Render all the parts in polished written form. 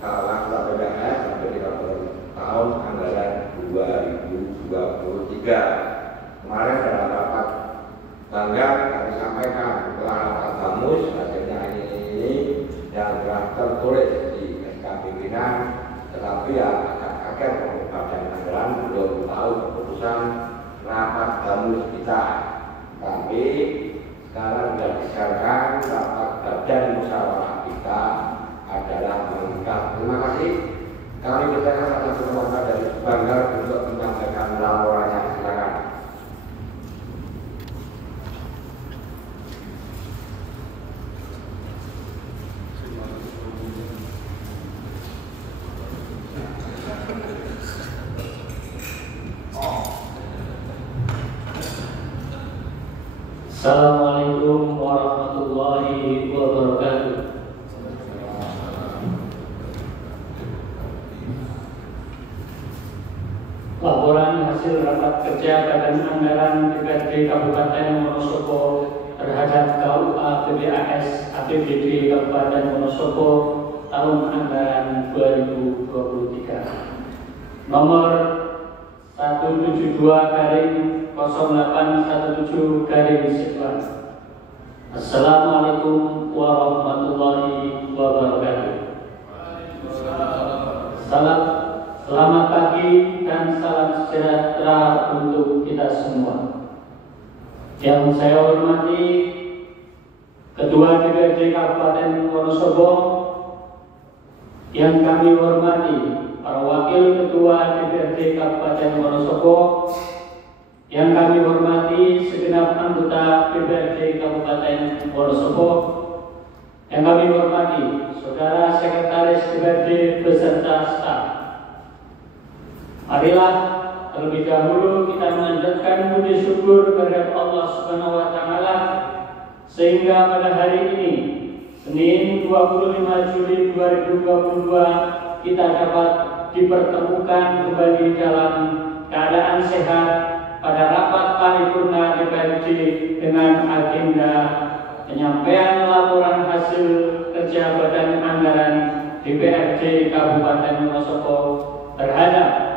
Langkah PPS sampai tahun anggaran 2023. Kemarin dalam rapat tanggal kami sampaikan setelah rapat bamus hasilnya ini yang telah tertulis di SK pimpinan, tetapi ya agak kaget Badan Anggaran belum tahu keputusan rapat bamus kita. Tapi sekarang sudah disiarkan rapat badan musyawarah kita adalah lengkap. Terima kasih. Kami berterima atas kesempatan dari Banggar untuk menyampaikan laporannya. Silakan. Assalamualaikum warahmatullahi wabarakatuh. Laporan hasil rapat kerja Badan Anggaran DPRD Kabupaten Wonosobo terhadap KUA PPAS APBD Kabupaten Wonosobo tahun anggaran 2023 nomor 172/0817/. Assalamualaikum warahmatullahi wabarakatuh. Selamat pagi dan salam sejahtera untuk kita semua. Yang saya hormati Ketua DPRD Kabupaten Wonosobo, yang kami hormati para Wakil Ketua DPRD Kabupaten Wonosobo, yang kami hormati segenap anggota DPRD Kabupaten Wonosobo, yang kami hormati Saudara Sekretaris DPRD beserta staf. Marilah terlebih dahulu kita mengajarkan puji syukur kepada Allah Subhanahu wa Ta'ala, sehingga pada hari ini, Senin 25 Juli 2022, kita dapat dipertemukan kembali dalam keadaan sehat pada rapat paripurna DPRD dengan agenda penyampaian laporan hasil kerja Badan Anggaran DPRD Kabupaten Wonosobo terhadap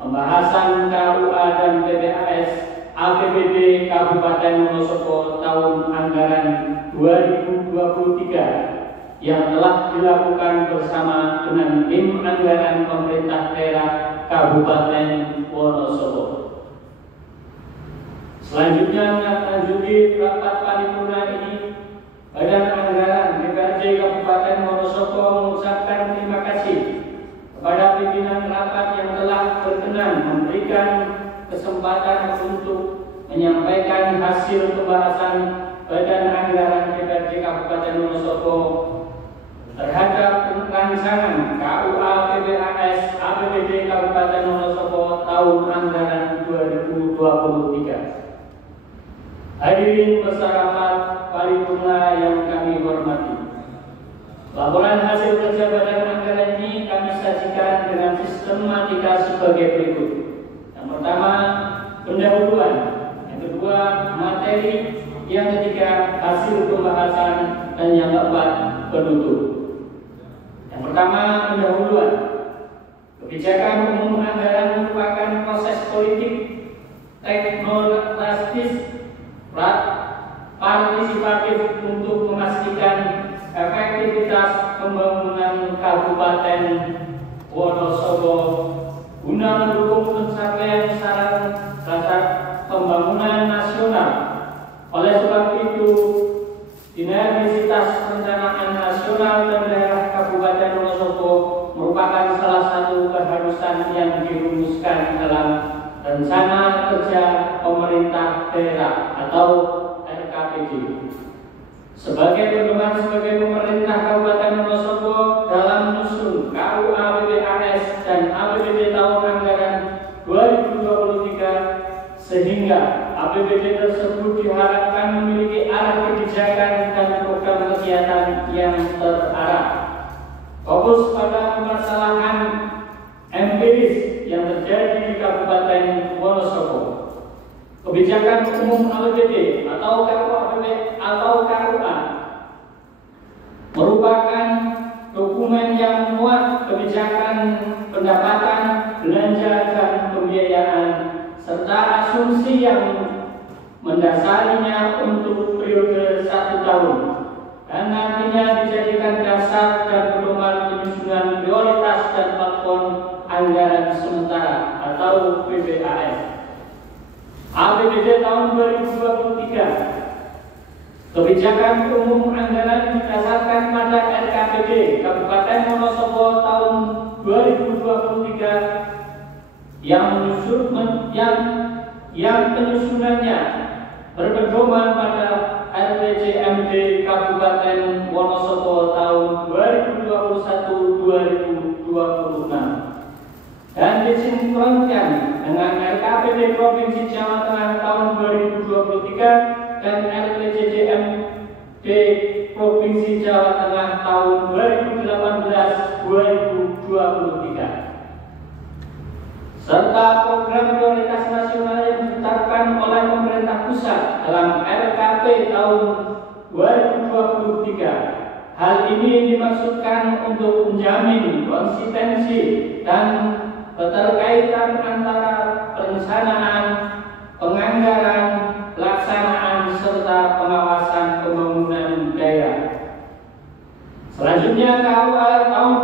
pembahasan KUA dan PPAS APBD Kabupaten Wonosobo tahun anggaran 2023 yang telah dilakukan bersama dengan tim anggaran pemerintah daerah Kabupaten Wonosobo. Selanjutnya menindaklanjuti rapat paripurna ini, Badan Anggaran DPRD Kabupaten Wonosobo mengucapkan terima kasih kepada pimpinan rapat yang telah berkenan memberikan kesempatan untuk menyampaikan hasil pembahasan Badan Anggaran DPRD Kabupaten Wonosobo terhadap rancangan KUA PPAS APBD Kabupaten Wonosobo tahun anggaran 2023. Hadirin masyarakat paripurna yang kami hormati, laporan hasil kerja Badan Anggaran ini kami sajikan dengan sistematika sebagai berikut. Yang pertama, pendahuluan. Yang kedua, materi. Yang ketiga, hasil pembahasan. Dan yang keempat, penutup. Yang pertama, pendahuluan. Kebijakan umum anggaran merupakan proses politik, teknokratis, partisipatif untuk memastikan efektivitas pembangunan Kabupaten Wonosobo guna mendukung pencapaian sasaran pembangunan nasional. Oleh sebab itu, sinergisitas perencanaan nasional dan daerah Kabupaten Wonosobo merupakan salah satu keharusan yang dirumuskan dalam Rencana Kerja Pemerintah Daerah atau RKPD. Sebagai pedoman sebagai pemerintah Kabupaten Wonosobo dalam menyusun KUA PPAS dan APBD tahun anggaran 2023, sehingga APBD tersebut diharapkan memiliki arah kebijakan dan program kegiatan yang terarah, fokus pada permasalahan empiris yang terjadi di Kabupaten Wonosobo. Kebijakan umum APBD atau KUA merupakan dokumen yang memuat asumsi yang mendasarinya untuk periode 1 tahun dan nantinya dijadikan dasar dan pedoman penyusunan prioritas dan platform anggaran sementara atau PPAS. APBD tahun 2023. Kebijakan umum anggaran didasarkan pada RKPD Kabupaten Wonosobo tahun 2023 yang penyusunannya berpedoman pada RPJMD Kabupaten Wonosobo tahun 2021-2026 dan disinkronkan dengan RKPD Provinsi Jawa Tengah tahun 2023 dan RPJMD Provinsi Jawa Tengah tahun 2018-2023 serta program prioritas nasional yang ditetapkan oleh pemerintah pusat dalam RKP tahun 2023. Hal ini dimaksudkan untuk menjamin konsistensi dan keterkaitan antara perencanaan, penganggaran, pelaksanaan, serta pengawasan pembangunan daerah. Selanjutnya KUA tahun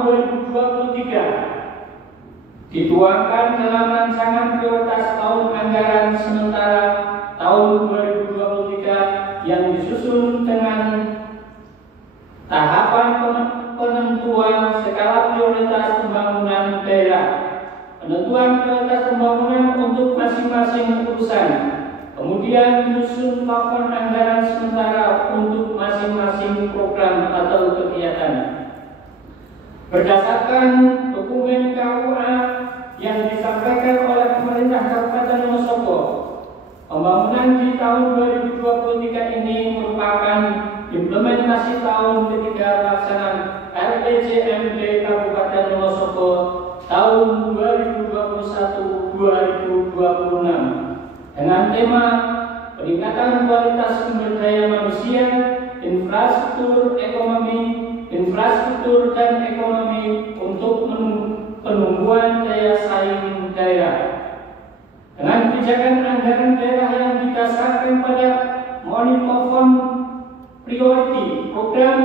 2023 dituangkan dalam rancangan prioritas tahun anggaran sementara tahun 2023 yang disusun dengan tahapan penentuan skala prioritas pembangunan daerah, penentuan prioritas pembangunan untuk masing-masing urusan, kemudian menyusun plafon anggaran sementara untuk masing-masing program atau kegiatan. Berdasarkan dokumen KUA yang disampaikan oleh pemerintah Kabupaten Wonosobo, pembangunan di tahun 2023 ini merupakan implementasi tahun ketiga pelaksanaan RPJMD Kabupaten Wonosobo tahun 2021-2026 dengan tema peningkatan kualitas sumber daya manusia, infrastruktur dan ekonomi untuk penumbuhan daya saing daerah. Dengan kebijakan anggaran daerah yang didasarkan pada monitoring priority program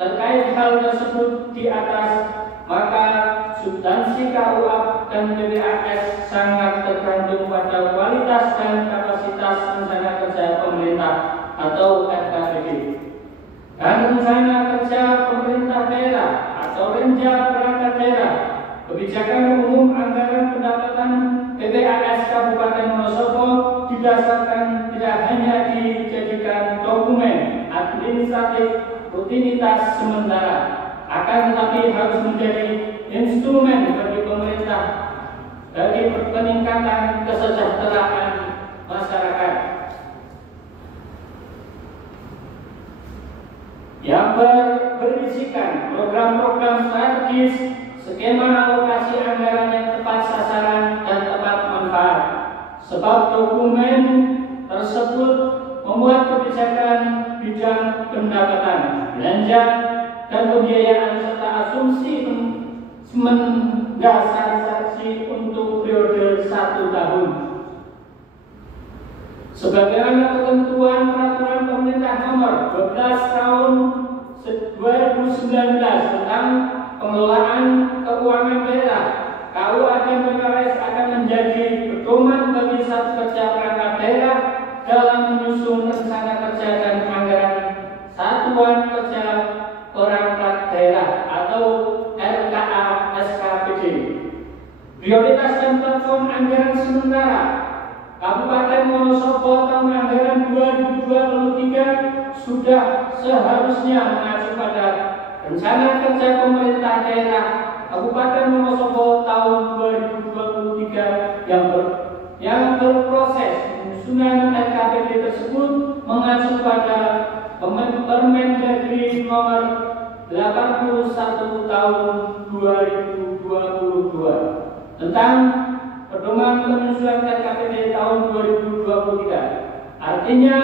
terkait hal tersebut di atas, maka substansi KUA dan PPAS sangat tergantung pada kualitas dan kapasitas rencana kerja pemerintah atau RKPD. Dan rencana kerja pemerintah daerah atau Renja Perangkat Daerah, kebijakan umum anggaran pendapatan PPAS Kabupaten Wonosobo didasarkan tidak hanya dijadikan dokumen administratif rutinitas sementara, akan tetapi harus menjadi instrumen bagi pemerintah bagi peningkatan kesejahteraan masyarakat yang berisikan program-program strategis, skema alokasi anggaran yang tepat sasaran dan tepat manfaat. Sebab dokumen tersebut membuat kebijakan bidang pendapatan, belanja, dan pembiayaan serta asumsi mendasari untuk periode 1 tahun. Sebagaimana ketentuan peraturan pemerintah nomor 12 tahun 2019 tentang pengelolaan keuangan daerah, KUA dan PPAS akan menjadi pedoman bagi Satgas Kerja Perangkat Daerah dalam menyusun rencana kerja dan anggaran Satuan Kerja Perangkat Daerah atau RKA SKPD. Prioritas dan platform anggaran sementara Kabupaten Wonosobo tahun anggaran 2023 sudah seharusnya mengacu pada rencana kerja pemerintah daerah Kabupaten Wonosobo tahun 2023 yang berproses penyusunan RKPD tersebut mengacu pada Permendagri nomor 81 tahun 2022 tentang pedoman penyusunan RKPD tahun 2023. Artinya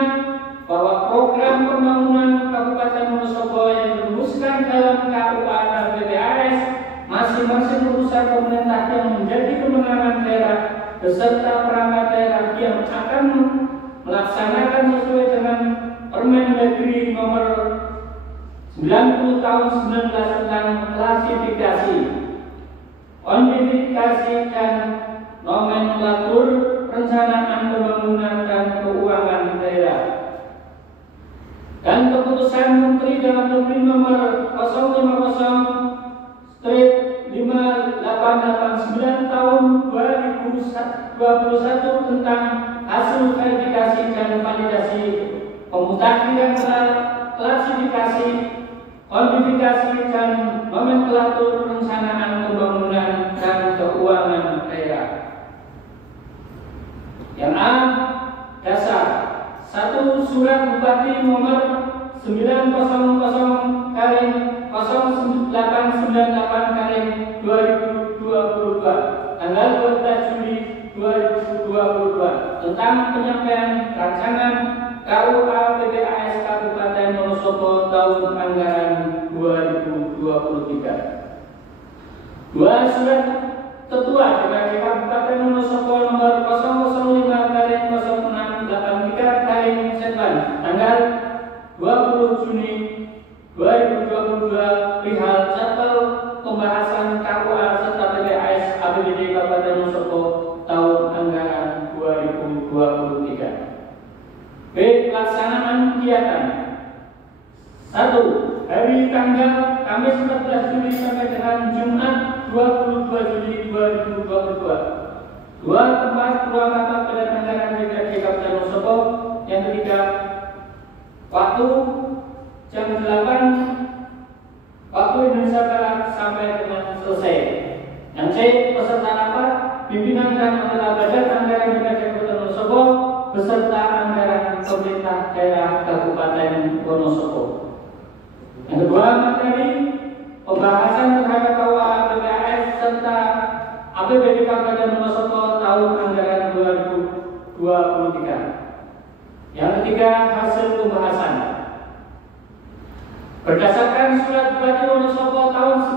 bahwa program pembangunan Kabupaten Wonosobo yang dirumuskan dalam KUA dan PPAS masing-masing urusan pemerintah yang menjadi kewenangan daerah beserta perangkat daerah yang akan melaksanakan sesuai dengan Permendagri nomor 90 tahun 19 tentang klasifikasi, kuantifikasi dan nomenklatur perencanaan pembangunan dan keuangan daerah. Dan keputusan Menteri Dalam Negeri nomor 050/5889 tahun 2021 tentang hasil verifikasi dan validasi pemutakhiran klasifikasi, kuantifikasi dan nomenklatur perencanaan pembangunan dan keuangan daerah. Yang A, dasar 1 Surat Bupati nomor 900/0898/2022 tanggal 12 Juli 2022 tentang penyampaian rancangan KUA PPAS Kabupaten Wonosobo tahun anggaran 2023. 2 Surat Ketua DPRD Kabupaten Wonosobo nomor 005/0683/Setban tanggal 20 Juni 2022 perihal jadwal pembahasan KUA serta PPAS APBD Kabupaten Wonosobo tahun anggaran 2023. B. Pelaksanaan kegiatan 1. Hari tanggal Kamis 14 Juli sampai dengan Jumat 22 Juli 2022. 2. Tempat ruang rapat badan anggaran DPRD Kabupaten Wonosobo. Yang ketiga, waktu jam 8 waktu Indonesia Barat sampai dengan selesai. Yang C. Peserta rapat, pimpinan dan anggota badan anggaran DPRD Kabupaten Wonosobo beserta anggaran pemerintah daerah Kabupaten Wonosobo. Yang kedua, materi pembahasan terhadap KUA PPAS serta APBD Kabupaten Wonosobo tahun anggaran 2023. Yang ketiga, hasil pembahasan. Berdasarkan Surat Bupati Wonosobo tahun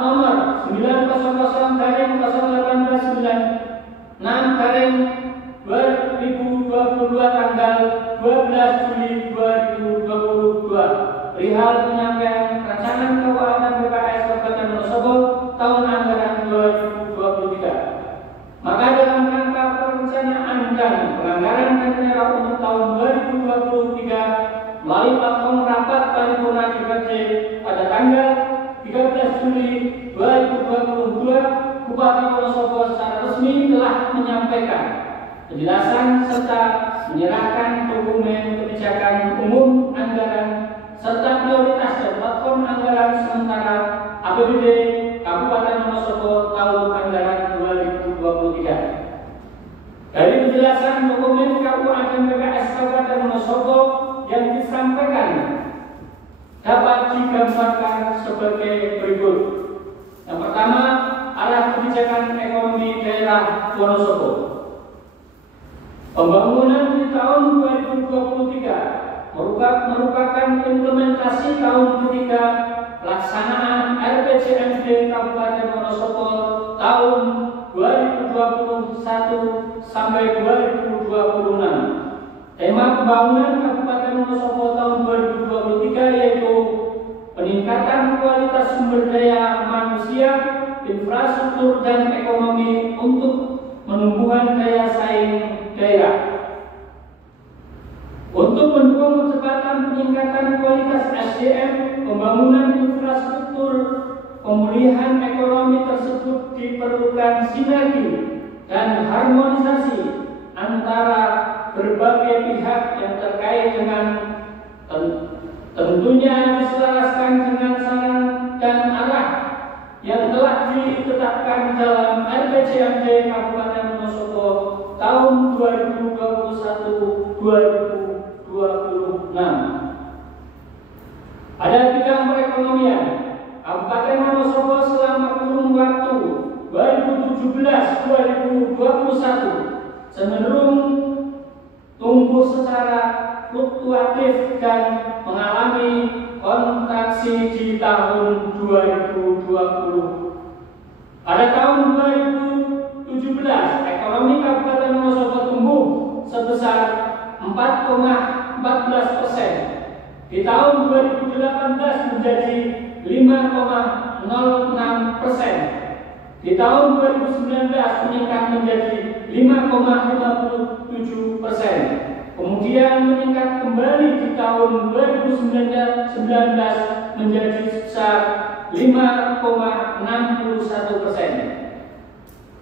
nomor 900/1996/2022 tanggal 12 Juli 2022 perihal penyampaian rancangan KUA dan PPAS Kabupaten Wonosobo tahun anggaran 2023. Maka dalam rangka perencanaan dan penganggaran daerah untuk tahun 2023 melalui platform rapat paripurna DPRD pada tanggal 13 Juli 2022, Bupati Wonosobo secara resmi telah menyampaikan penjelasan serta menyerahkan dokumen kebijakan umum anggaran serta prioritas dan platform anggaran sementara APBD Kabupaten Wonosobo tahun anggaran 2023. Dari penjelasan dokumen KUA dan PPAS Kabupaten Wonosobo yang disampaikan dapat digambarkan sebagai berikut. Yang pertama, arah kebijakan ekonomi daerah Wonosobo. Pembangunan di tahun 2023 merupakan implementasi tahun ketiga pelaksanaan RPJMD Kabupaten Wonosobo tahun 2021 sampai 2026. Tema pembangunan Kabupaten Wonosobo tahun 2023 yaitu peningkatan kualitas sumber daya manusia, infrastruktur dan ekonomi untuk menumbuhkan daya saing daerah. Untuk mendukung percepatan peningkatan kualitas SDM, pembangunan infrastruktur, pemulihan ekonomi tersebut diperlukan sinergi dan harmonisasi antara berbagai pihak yang terkait dengan tentunya diselaraskan dengan saran dan arah yang telah ditetapkan dalam RPJMD Kabupaten Wonosobo tahun 2021-2026. Pada bidang perekonomian, Kabupaten Wonosobo selama kurun waktu 2017-2021 cenderung tumbuh secara fluktuatif dan mengalami kontraksi di tahun 2020. Pada tahun 2017, sebesar 4,14%. Di tahun 2018 menjadi 5,06%. Di tahun 2019 meningkat menjadi 5,57%. Kemudian meningkat kembali di tahun 2019 menjadi sebesar 5,61%.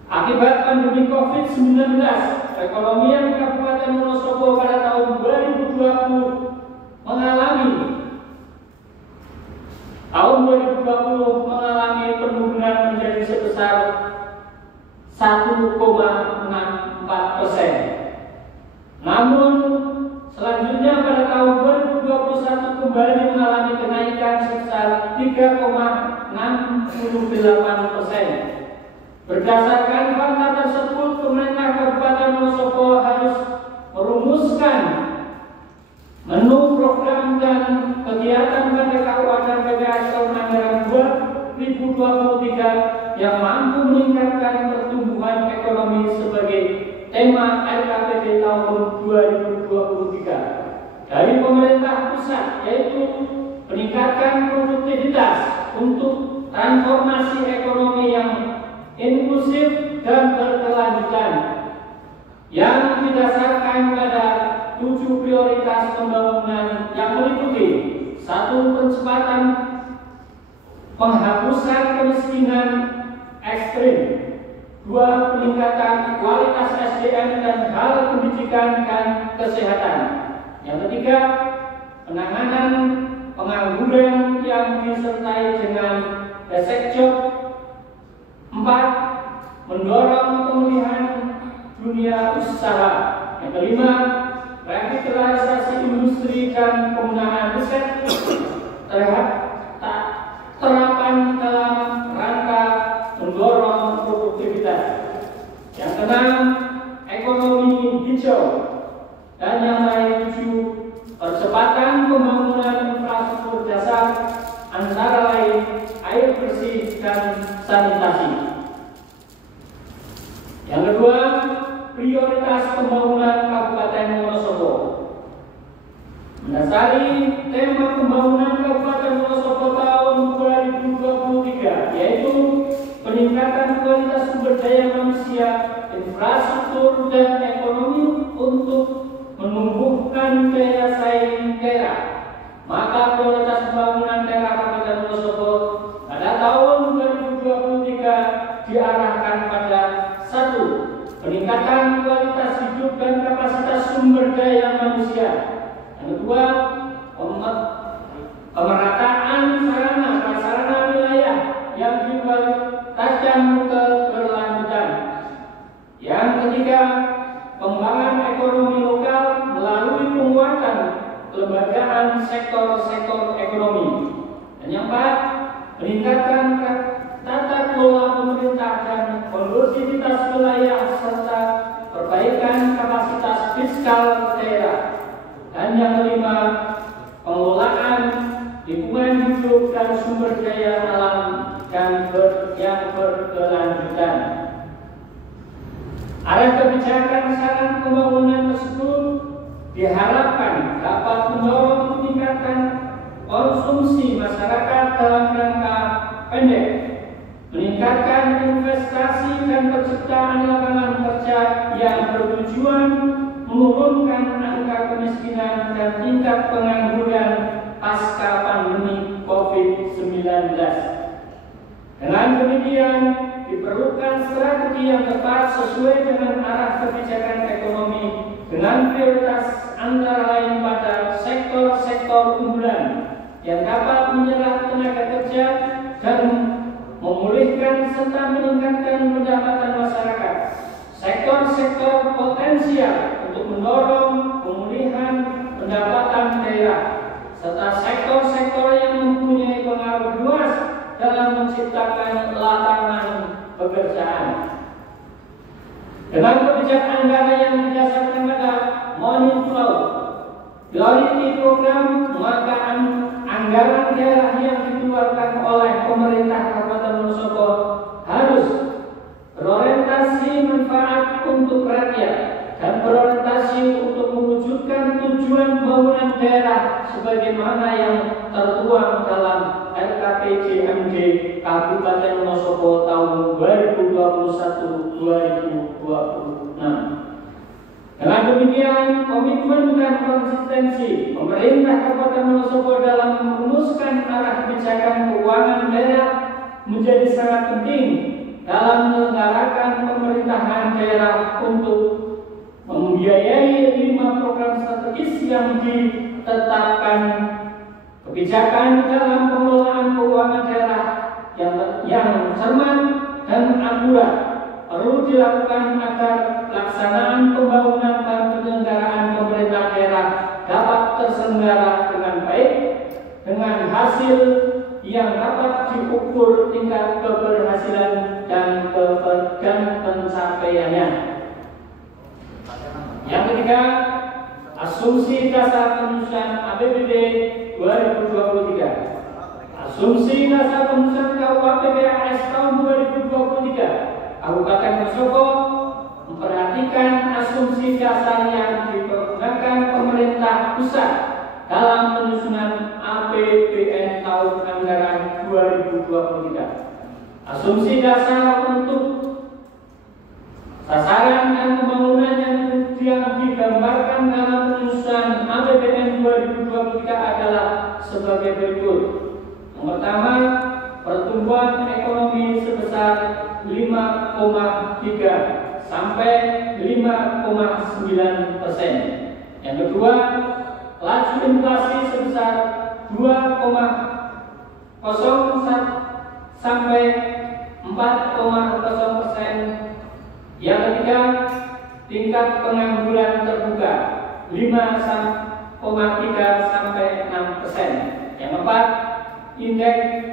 Akibat pandemi COVID-19, perekonomian Kabupaten Wonosobo pada tahun 2020 mengalami penurunan menjadi sebesar 1,64%. Namun selanjutnya pada tahun 2021 kembali mengalami kenaikan sebesar 3,68%. Berdasarkan fakta tersebut, pemerintah Kabupaten Wonosobo harus merumuskan menu program dan kegiatan pada KUA dan PPS tahun anggaran 2023 yang mampu meningkatkan pertumbuhan ekonomi sebagai tema RKPD tahun 2023 dari pemerintah pusat, yaitu peningkatan produktivitas untuk transformasi ekonomi yang inklusif dan berkelanjutan yang didasarkan pada 7 prioritas pembangunan yang meliputi 1. Percepatan penghapusan kemiskinan ekstrim, 2. Peningkatan kualitas SDM dan hal pendidikan dan kesehatan, yang ketiga penanganan pengangguran yang disertai dengan basic job, 4. Mendorong pemulihan dunia usaha, yang kelima revitalisasi industri dan penggunaan riset terapan dalam rangka mendorong produktivitas, yang keenam ekonomi hijau, dan yang lain 7. Percepatan pembangunan infrastruktur dasar antara lain air bersih dan sanitasi. Yang kedua, prioritas pembangunan Kabupaten Wonosobo. Mendasari tema pembangunan Kabupaten Wonosobo tahun 2023, yaitu peningkatan kualitas sumber daya manusia, infrastruktur dan ekonomi untuk menumbuhkan daya saing daerah. Maka prioritas pembangunan daerah Kabupaten Wonosobo pada tahun 2023 diarahkan pada 1. Peningkatan kualitas hidup dan kapasitas sumber daya manusia. Yang kedua, pemerataan sarana prasarana wilayah yang ditingkatkan keberlanjutan. Yang ketiga, pengembangan ekonomi lokal melalui penguatan kelembagaan sektor-sektor ekonomi. Dan yang keempat, meningkatkan tata kelola pemerintah dan kondusivitas wilayah serta perbaikan kapasitas fiskal daerah. Dan yang kelima, pengelolaan lingkungan hidup dan sumber daya alam dan yang berkelanjutan. Arah kebijakan saran pembangunan tersebut diharapkan dapat mendorong peningkatan konsumsi masyarakat dalam rangka pendek, meningkatkan investasi dan penciptaan lapangan kerja yang bertujuan menurunkan angka kemiskinan dan tingkat pengangguran pasca pandemi COVID-19. Dengan demikian, diperlukan strategi yang tepat sesuai dengan arah kebijakan ekonomi dengan prioritas antara lain pada sektor-sektor unggulan yang dapat menyerap tenaga kerja dan memulihkan serta meningkatkan pendapatan masyarakat, sektor-sektor potensial untuk mendorong pemulihan pendapatan daerah, serta sektor-sektor yang mempunyai pengaruh luas dalam menciptakan lapangan pekerjaan. Dengan kebijakan anggaran yang didasarkan pada money flow priority program, maka anggaran daerah yang dikeluarkan oleh pemerintah Kabupaten Wonosobo harus berorientasi manfaat untuk rakyat dan berorientasi untuk sebagaimana yang tertuang dalam RKPJMD Kabupaten Wonosobo tahun 2021-2026. Dengan demikian, komitmen dan konsistensi pemerintah Kabupaten Wonosobo dalam merumuskan arah kebijakan keuangan daerah menjadi sangat penting dalam menyelenggarakan pemerintahan daerah untuk membiayai 5 program strategis yang ditetapkan. Kebijakan dalam pengelolaan keuangan daerah yang cermat dan akurat perlu dilakukan agar pelaksanaan pembangunan dan penyelenggaraan pemerintah daerah dapat terselenggara dengan baik dengan hasil yang dapat diukur tingkat keberhasilan dan pencapaiannya. Yang ketiga, asumsi dasar penyusunan APBD 2023. Asumsi dasar penyusunan KUAPBAS tahun 2023. Kabupaten Wonosobo memperhatikan asumsi dasar yang dipergunakan pemerintah pusat dalam penyusunan APBN tahun anggaran 2023. Asumsi dasar untuk sasaran dan pembangunan yang digambarkan dalam penyusunan APBN 2023 adalah sebagai berikut. Yang pertama, pertumbuhan ekonomi sebesar 5,3 sampai 5,9%. Yang kedua, laju inflasi sebesar 2,01 sampai 4,0%. Yang ketiga, tingkat pengangguran terbuka 5,3 sampai 6%. Yang keempat, indeks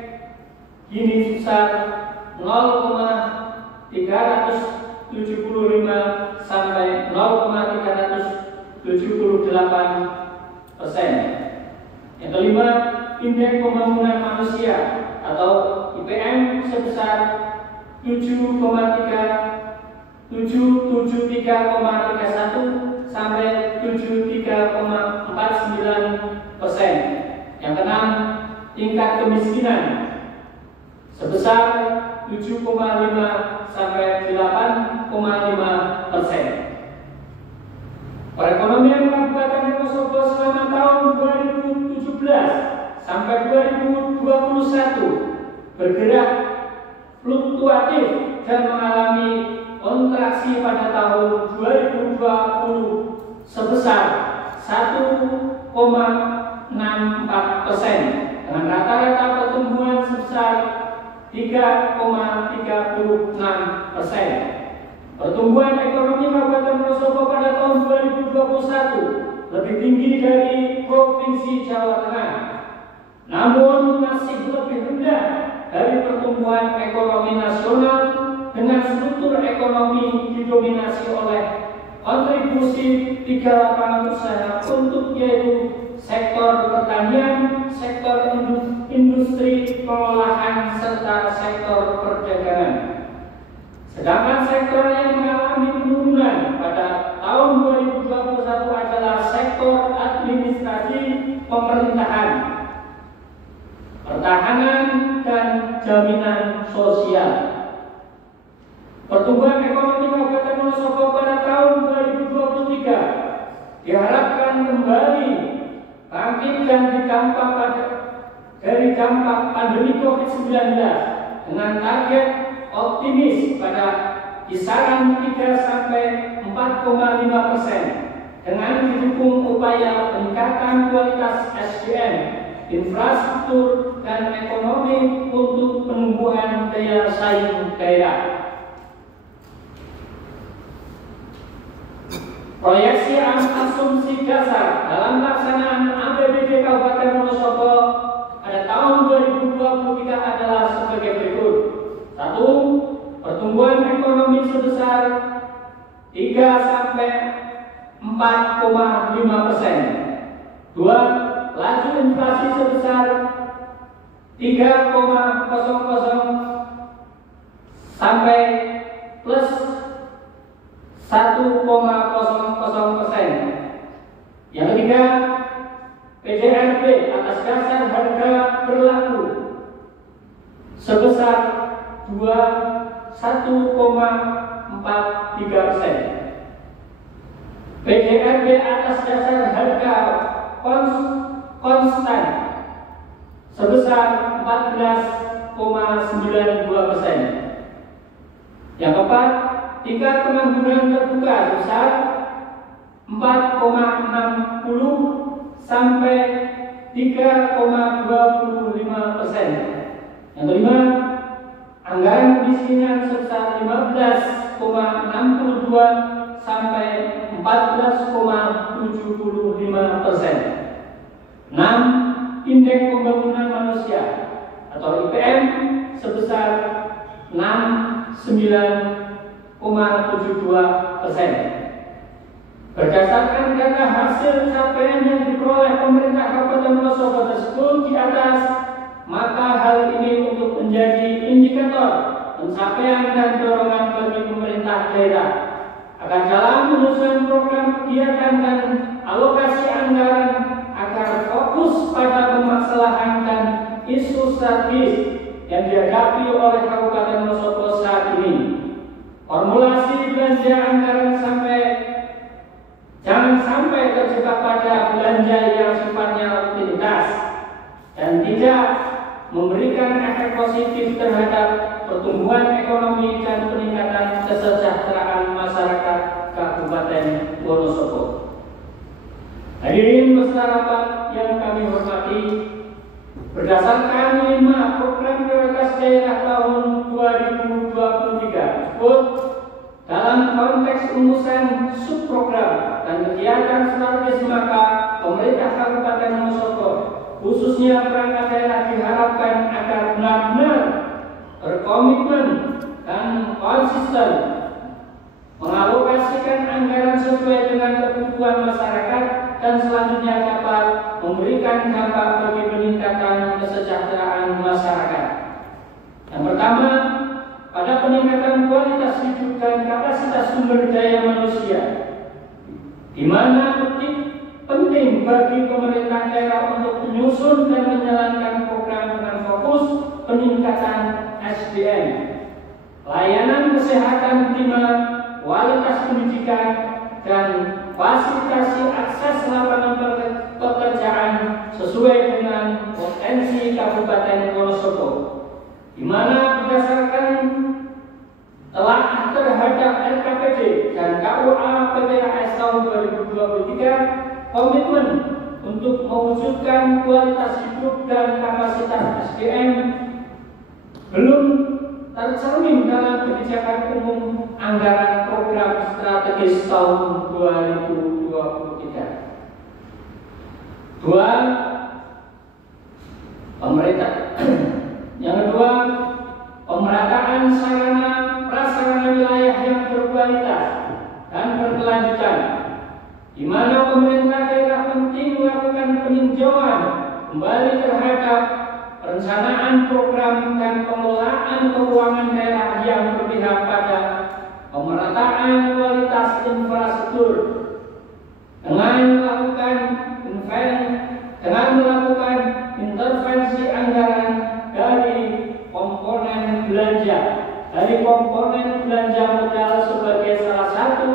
Gini sebesar 0,375 sampai 0,378%. Yang kelima, indeks pembangunan manusia atau IPM sebesar 773,31 sampai 73,49%. Yang keenam, tingkat kemiskinan sebesar 7,5 sampai 8,5%. Perekonomian Kabupaten Wonosobo selama tahun 2017 sampai 2021 bergerak fluktuatif dan mengalami kontraksi pada tahun 2020 sebesar 1,64% dengan rata-rata pertumbuhan sebesar 3,36%. Pertumbuhan ekonomi Kabupaten Wonosobo pada tahun 2021 lebih tinggi dari Provinsi Jawa Tengah, namun masih lebih rendah dari pertumbuhan ekonomi nasional dengan struktur ekonomi didominasi oleh kontribusi 3 lapangan usaha untuk yaitu sektor pertanian, sektor industri, pengolahan, serta sektor perdagangan. Sedangkan sektor yang mengalami penurunan pada tahun 2021 adalah sektor administrasi pemerintahan, pertahanan, dan jaminan sosial. Pertumbuhan ekonomi Kabupaten Wonosobo pada tahun 2023 diharapkan kembali bangkit dan dari dampak pandemi COVID-19 dengan target optimis pada kisaran 3-4,5% dengan didukung upaya peningkatan kualitas SDM, infrastruktur, dan ekonomi untuk penumbuhan daya saing daerah. Proyeksi asumsi dasar dalam pelaksanaan APBD Kabupaten Wonosobo pada tahun 2023 adalah sebagai berikut. 1. Pertumbuhan ekonomi sebesar 3-4,5%. 2. Laju inflasi sebesar 3,00 sampai plus 1,00%. Yang ketiga, PDB PDRB atas dasar harga berlaku sebesar 1,43%. PDRB atas dasar harga konstan sebesar 14,92%. Yang keempat, tingkat pengangguran terbuka sebesar 4,60 sampai 3,25%. Yang kelima, anggaran kemiskinan sebesar 15,62 sampai 14,75%. 6. Indeks pembangunan manusia atau IPM sebesar 69,72%. Berdasarkan data hasil capaian yang diperoleh pemerintah Kabupaten Wonosobo tersebut di atas, maka hal ini untuk menjadi indikator pencapaian dan dorongan bagi pemerintah daerah agar dalam menyusun program kegiatan dan alokasi anggaran agar fokus pada permasalahan dan isu strategis yang dihadapi oleh Kabupaten Wonosobo saat ini. Formulasi belanja anggaran jangan sampai terjebak pada belanja yang sifatnya rutinitas dan tidak memberikan efek positif terhadap pertumbuhan ekonomi dan peningkatan kesejahteraan masyarakat Kabupaten Wonosobo. Hadirin peserta rapat yang kami hormati, berdasarkan 5 program prioritas daerah tahun 2023 tersebut, dalam konteks rumusan subprogram dan kegiatan strategis, maka pemerintah Kabupaten Wonosobo khususnya perangkat daerah diharapkan agar benar-benar berkomitmen dan konsisten mengalokasikan anggaran sesuai dengan kebutuhan masyarakat dan selanjutnya dapat memberikan dampak bagi peningkatan kesejahteraan masyarakat. Yang pertama, pada peningkatan kualitas hidup dan kapasitas sumber daya manusia, di mana penting bagi pemerintah daerah untuk menyusun dan menjalankan program dengan fokus peningkatan SDM, layanan kesehatan prima, kualitas pendidikan, dan fasilitasi akses lapangan pekerjaan sesuai dengan potensi Kabupaten Wonosobo, di mana berdasarkan telaah terhadap LKPD dan KUA PPAS tahun 2023, komitmen untuk mewujudkan kualitas hidup dan kapasitas SDM belum tercermin dalam kebijakan umum anggaran program strategis tahun 2023. 2. Pemerintah. Yang kedua, pemerataan sarana prasarana wilayah yang berkualitas dan berkelanjutan, di mana pemerintah daerah penting melakukan peninjauan kembali terhadap perencanaan program dan pengelolaan keuangan daerah yang berpihak pada pemerataan kualitas infrastruktur dengan melakukan intervensi anggaran dari komponen belanja modal sebagai salah satu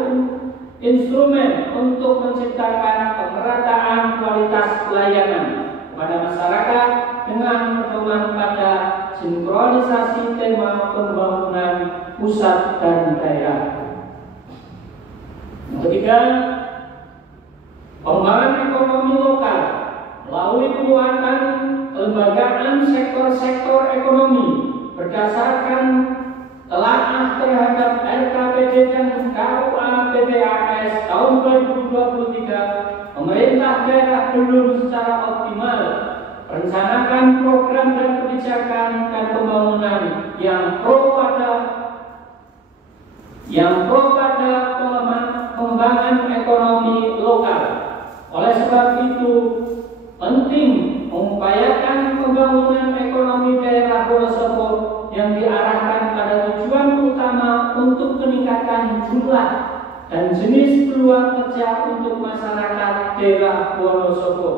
instrumen untuk menciptakan pemerataan kualitas pelayanan kepada masyarakat dengan pedoman pada sinkronisasi tema pembangunan pusat dan daerah. Yang ketiga, pengembangan ekonomi lokal melalui penguatan kelembagaan sektor-sektor ekonomi berdasarkan telaah terhadap LKPD dan KUA PPAS tahun 2023, pemerintah daerah belum secara optimal merencanakan program dan kebijakan dan pembangunan yang pro pada pengembangan ekonomi lokal. Oleh sebab itu, penting mengupayakan pembangunan ekonomi daerah Wonosobo yang diarahkan pada tujuan utama untuk peningkatan jumlah dan jenis peluang kerja untuk masyarakat daerah Wonosobo.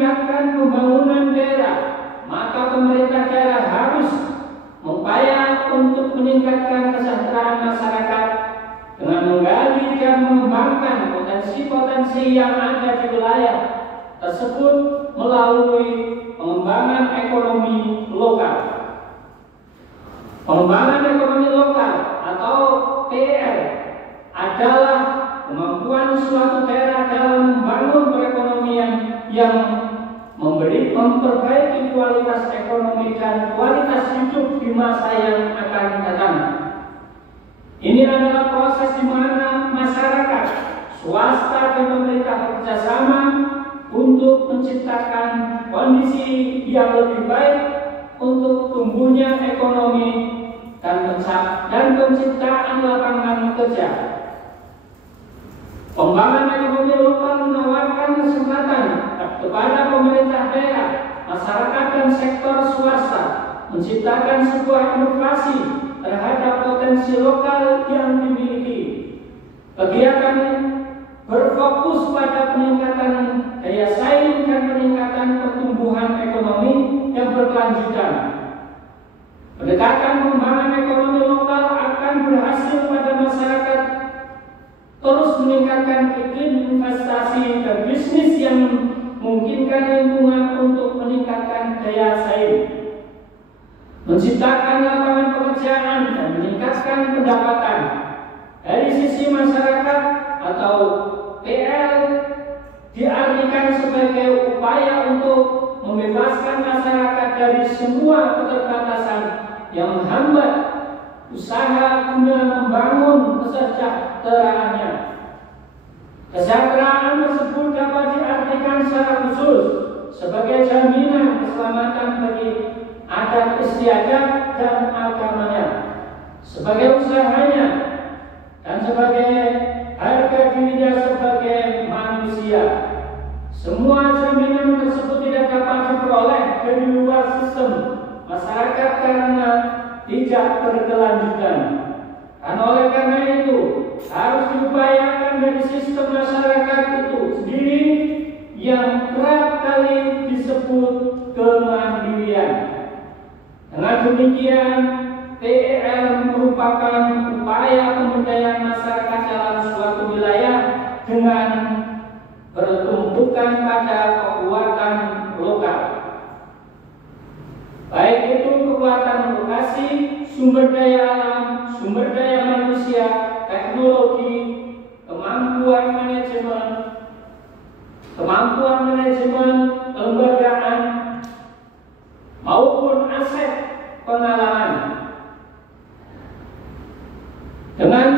meningkatkan pembangunan daerah, maka pemerintah daerah harus upaya untuk meningkatkan kesejahteraan masyarakat dengan menggali dan mengembangkan potensi-potensi yang ada di wilayah tersebut melalui pengembangan ekonomi lokal. Pengembangan ekonomi lokal atau PEL adalah kemampuan suatu daerah dalam membangun perekonomian yang memperbaiki kualitas ekonomi dan kualitas hidup di masa yang akan datang. Ini adalah proses di mana masyarakat, swasta dan pemerintah bekerjasama untuk menciptakan kondisi yang lebih baik untuk tumbuhnya ekonomi dan penciptaan lapangan kerja. Pengembangan ekonomi lokal menawarkan kesempatan kepada pemerintah daerah, masyarakat dan sektor swasta menciptakan sebuah inovasi terhadap potensi lokal yang dimiliki. Kegiatan berfokus pada peningkatan daya saing dan peningkatan pertumbuhan ekonomi yang berkelanjutan. Pendekatan pengembangan ekonomi lokal akan berhasil pada masyarakat terus meningkatkan iklim investasi dan bisnis yang memungkinkan lingkungan untuk meningkatkan daya saing, menciptakan lapangan pekerjaan dan meningkatkan pendapatan. Dari sisi masyarakat atau PL diartikan sebagai upaya untuk membebaskan masyarakat dari semua keterbatasan yang menghambat usaha guna membangun kesejahteraannya. Kesejahteraan tersebut dapat diartikan secara khusus sebagai jaminan keselamatan bagi adat istiadat dan agamanya, sebagai usahanya, dan sebagai harga dirinya sebagai manusia. Semua jaminan tersebut tidak dapat diperoleh dari luar sistem masyarakat karena tidak berkelanjutan. Dan oleh karena itu harus diupayakan dari sistem masyarakat itu sendiri yang kerap kali disebut kemandirian. Dengan demikian, PEL merupakan upaya pemberdayaan masyarakat dalam suatu wilayah dengan bertumpukan pada kekuatan lokal, baik itu kekuatan lokasi, sumber daya alam, sumber daya manusia, teknologi, kemampuan manajemen, kelembagaan, maupun aset pengalaman. Dengan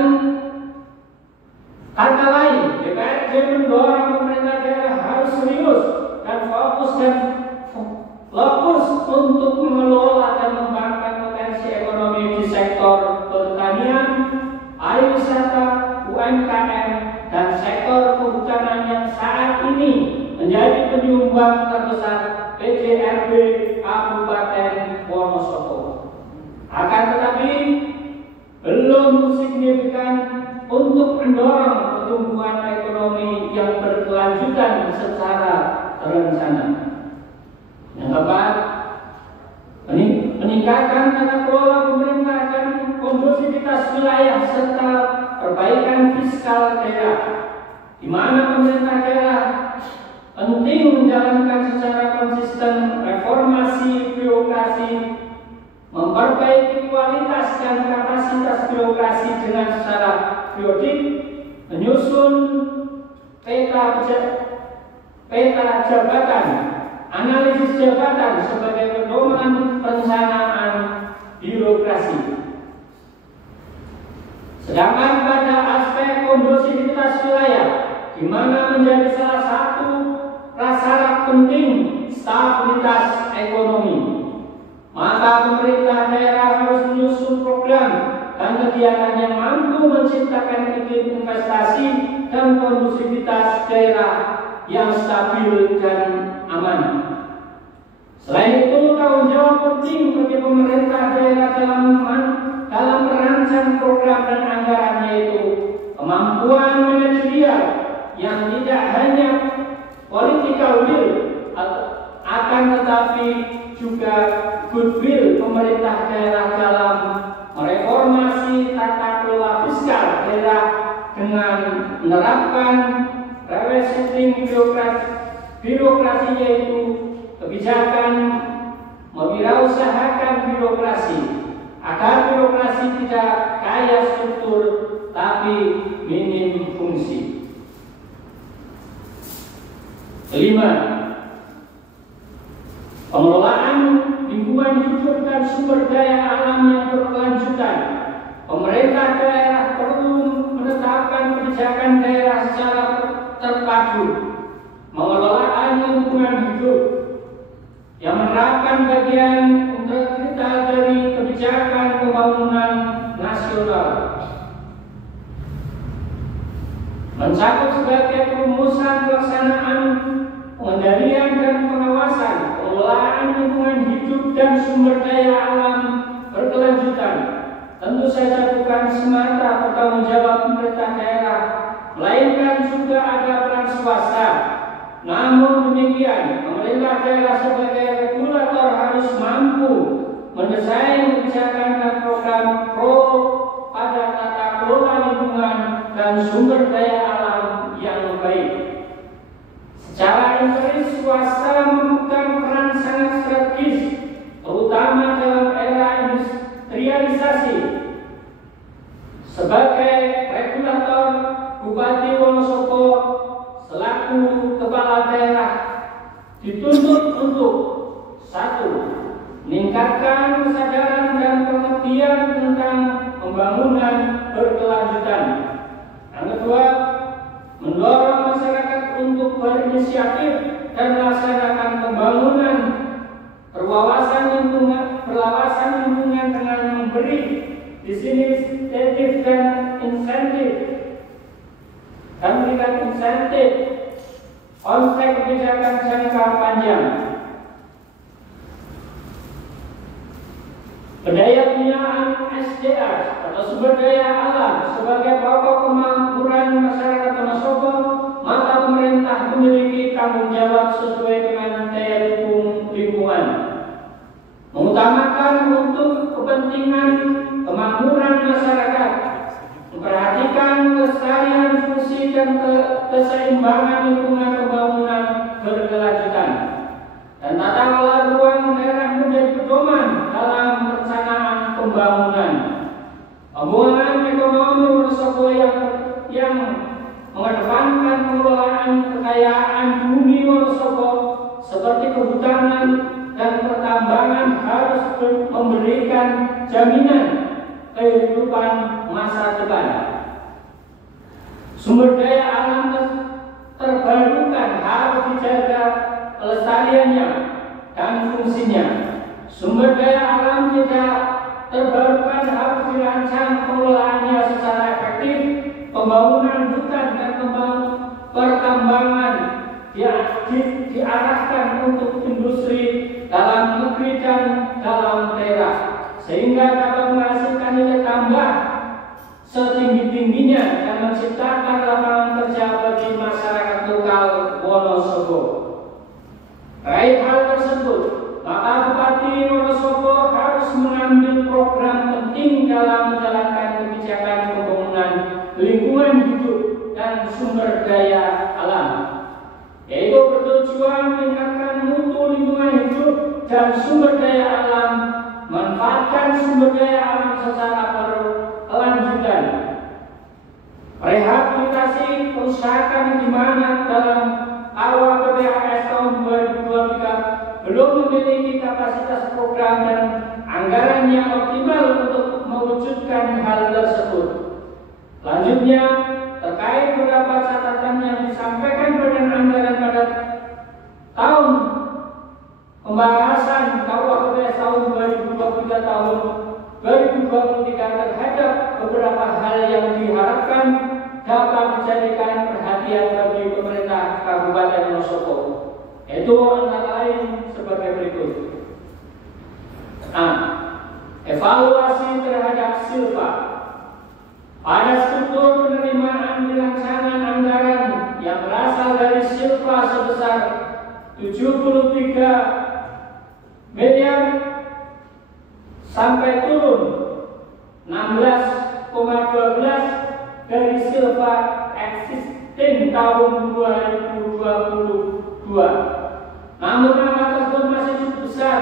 kata lain, DPRD mendorong pemerintah daerah harus serius dan fokus untuk mengelola dan mengembangkan potensi ekonomi di sektor pertanian, pariwisata, UMKM, dan sektor kehutanan yang saat ini menjadi penyumbang terbesar PDRB Kabupaten Wonosobo. Akan tetapi belum signifikan untuk mendorong pertumbuhan ekonomi yang berkelanjutan secara terencana. Yang keempat, peningkatan tata kelola pemerintah dan kondusivitas wilayah serta perbaikan fiskal daerah, di mana pemerintah daerah penting menjalankan secara konsisten reformasi birokrasi, memperbaiki kualitas dan kapasitas birokrasi dengan secara periodik, menyusun peta jabatan, analisis jabatan sebagai pedoman perencanaan birokrasi. Sedangkan pada aspek kondusivitas wilayah, di mana menjadi salah satu prasyarat penting stabilitas ekonomi, maka pemerintah daerah harus menyusun program dan kegiatan yang mampu menciptakan iklim investasi dan kondusivitas daerah yang stabil dan aman. Selain itu, tanggung jawab penting bagi pemerintah daerah dalam merancang program dan anggarannya, yaitu kemampuan manajerial yang tidak hanya political will tetapi juga goodwill pemerintah daerah dalam mereformasi tata kelola fiskal daerah dengan menerapkan revisiting birokrasi, yaitu kebijakan mewirausahakan birokrasi agar birokrasi tidak kaya struktur tapi minim fungsi. Kelima, pengelolaan lingkungan hidup dan sumber daya alam yang berkelanjutan. Pemerintah daerah perlu menetapkan kebijakan daerah secara terpadu, pengelolaan lingkungan hidup yang menerapkan bagian integritas dari kebijakan pembangunan nasional, mencakup sebagai perumusan pelaksanaan, pengendalian dan pengawasan pengelolaan lingkungan hidup dan sumber daya alam berkelanjutan. Tentu saja bukan semata bertanggung jawab pemerintah daerah, melainkan juga ada peran swasta. Namun demikian, pemerintah daerah sebagai regulator harus mampu mendesain kebijakan dan program pro pada tata kelola lingkungan dan sumber daya alam yang baik. Secara empiris, swasta memegang peran sangat strategis, terutama dalam era industrialisasi. Sebagai regulator, Bupati Wonosobo selaku kepala daerah dituntut untuk: 1. Meningkatkan kesadaran dan pengertian tentang pembangunan berkelanjutan. Yang kedua, mendorong masyarakat untuk berinisiatif dan melaksanakan pembangunan berwawasan lingkungan dengan memberi disinsentif dan insentif dan memberikan insentif konsep kebijakan jangka panjang. Pendayagunaan SDA atau sumber daya alam sebagai pokok kemakmuran masyarakat Wonosobo, maka pemerintah memiliki tanggung jawab sesuai dengan daya dukung lingkungan, mengutamakan untuk kepentingan kemakmuran masyarakat, memperhatikan kelestarian fungsi dan keseimbangan lingkungan pembangunan berkelanjutan, dan tata kelola ruang daerah menjadi pedoman dalam perencanaan pembangunan. Pembangunan ekonomi Wonosobo yang mengedepankan pengelolaan kekayaan bumi Wonosobo seperti kehutanan dan pertambangan harus memberikan jaminan kehidupan masa depan. Sumber daya alam terbarukan harus dijaga kelestariannya dan fungsinya. Sumber daya alam tidak terbarukan harus dirancang pengelolaannya secara efektif. Pembangunan hutan dan pertambangan diarahkan untuk industri dalam negeri dan dalam daerah, sehingga dapat menghasilkan nilai tambah setinggi-tingginya dan menciptakan lapangan kerja bagi masyarakat lokal Wonosobo. Terkait hal tersebut, maka Bupati Wonosobo harus mengambil program penting dalam menjalankan kebijakan pembangunan lingkungan hidup dan sumber daya alam, yaitu bertujuan meningkatkan mutu lingkungan hidup dan sumber daya alam, manfaatkan sumber daya alam secara berkelanjutan, rehabilitasi kerusakan di mana dalam awal PPHS tahun 2023 belum memiliki kapasitas program dan anggaran yang optimal untuk mewujudkan hal tersebut. Selanjutnya, terkait beberapa catatan yang disampaikan Badan Anggaran pada tahun pembahasan KUHP tahun 2023 tahun 2023 terhadap beberapa hal yang diharapkan dapat dijadikan perhatian bagi pemerintah Kabupaten Wonosobo, yaitu antara lain sebagai berikut. A. Evaluasi terhadap Silva. Pada struktur penerimaan rancangan anggaran yang berasal dari Silva sebesar 73,5 miliar sampai turun 16,12 dari silva existing tahun 2022. Namun angka tersebut masih cukup besar.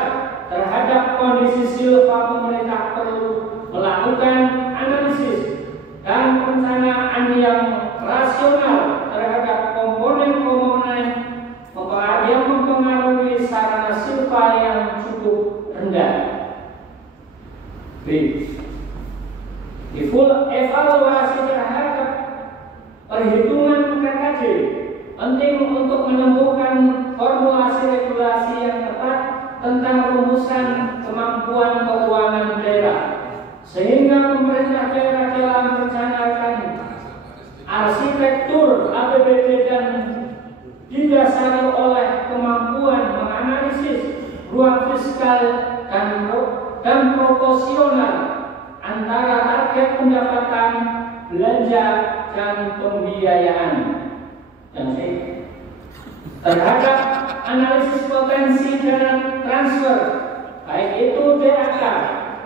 Terhadap kondisi silva, pemerintah perlu melakukan analisis dan perencanaan yang rasional terhadap komponen-komponen yang mempengaruhi sarana silva yang cukup rendah. B. Evaluasi terhadap perhitungan KKJ penting untuk menemukan formulasi regulasi yang tepat tentang rumusan kemampuan keuangan daerah, sehingga pemerintah daerah dalam merencanakan arsitektur APBD dan didasari oleh kemampuan menganalisis ruang fiskal dan proporsional antara target pendapatan, belanja, dan pembiayaan. Yang C. Terhadap analisis potensi dana transfer, baik itu DAK